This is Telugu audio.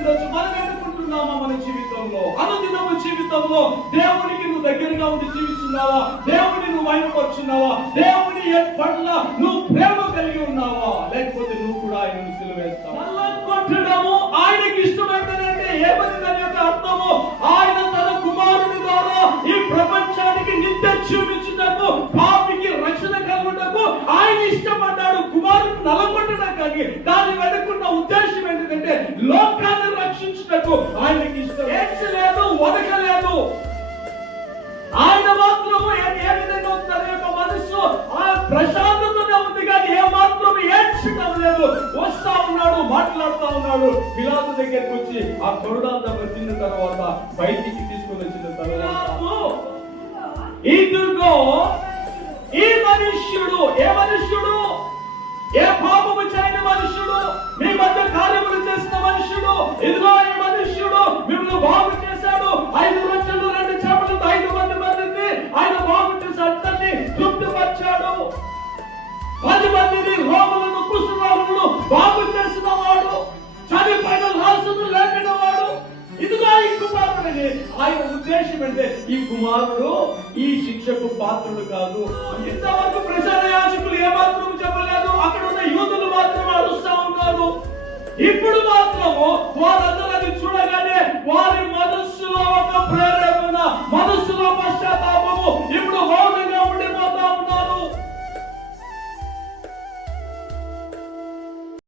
ఈరోజు మనం ఎన్నుకుంటున్నామా మన జీవితంలో? అనుదినము జీవితంలో దేవునికి నువ్వు దగ్గరగా ఉండి జీవిస్తున్నావా? దేవుని నువ్వు మహిమపరుచున్నావా? దేవుని పట్ల నువ్వు ప్రేమ కలిగి ఉన్నావా? లేకపోతే నువ్వు కూడా ఆయనను సిలువేస్తావా? నల్లం కొట్టడము ఆయనకి ఇష్టమైందంటే ఏమని దాని యొక్క అర్థము? ఆయన తన కుమారుని ద్వారా ఈ ప్రపంచానికి నిత్య చూపించుటకు, పాపికి రక్షణ కలుగుటకు ఆయన ఇష్టపడ్డాడు. కుమారుని నలగొట్టడం కానీ దాని వెనుకున్న ఉద్దేశం ఏంటంటే లోకాన్ని రక్షించుటకు ఆయనకి ఇష్టం. ఏడ్చలేదు, వదకలేదు. ఆయన మాత్రము ఏ విధంగా తన యొక్క మనస్సు ప్రశాంతతగా ఉంది కానీ ఏ మాత్రం ఏడ్చడం లేదు. వస్తా ఉన్నాడు, మాట్లాడుతా ఉన్నాడు. పిలాతు దగ్గరికి వచ్చి ఆ కొరడాంతా వచ్చిన తర్వాత బయటికి తీసుకొని వచ్చిన తర్వాత ఇదిగో ఈ మనుష్యుడు, ఏ మనుష్యుడు? ఏ పాపము చేయని మనుష్యుడు, మీ మధ్య కార్యములు చేసిన మనుష్యుడు, ఇదిగో ఈ మనుష్యుడు మిమ్మల్ని బాగు చేశాడు. 5 రొట్టెలు 2 చేపలు 5 మందిని ఆయన బాగు చేసి అందరినీ తృప్తిపరిచాడు. 10 మందిని రోగులను, కుష్ఠరోగులను బాగు చేసిన వాడు, చనిపోయిన లాజరును లేపిన వాడు. ఇదిగో ఈ కుమారుడిని. ఆయన ఉద్దేశం అంటే ఈ కుమారుడు ఈ శిక్షకు పాత్రుడు కాదు. ఇంతవరకు ప్రధాన యాజకులు ఏమాత్రం చెప్పలేదు. అక్కడ ఉన్న యూదులు మాత్రం అరుస్తా ఉన్నారు. ఇప్పుడు మాత్రము వారందరూ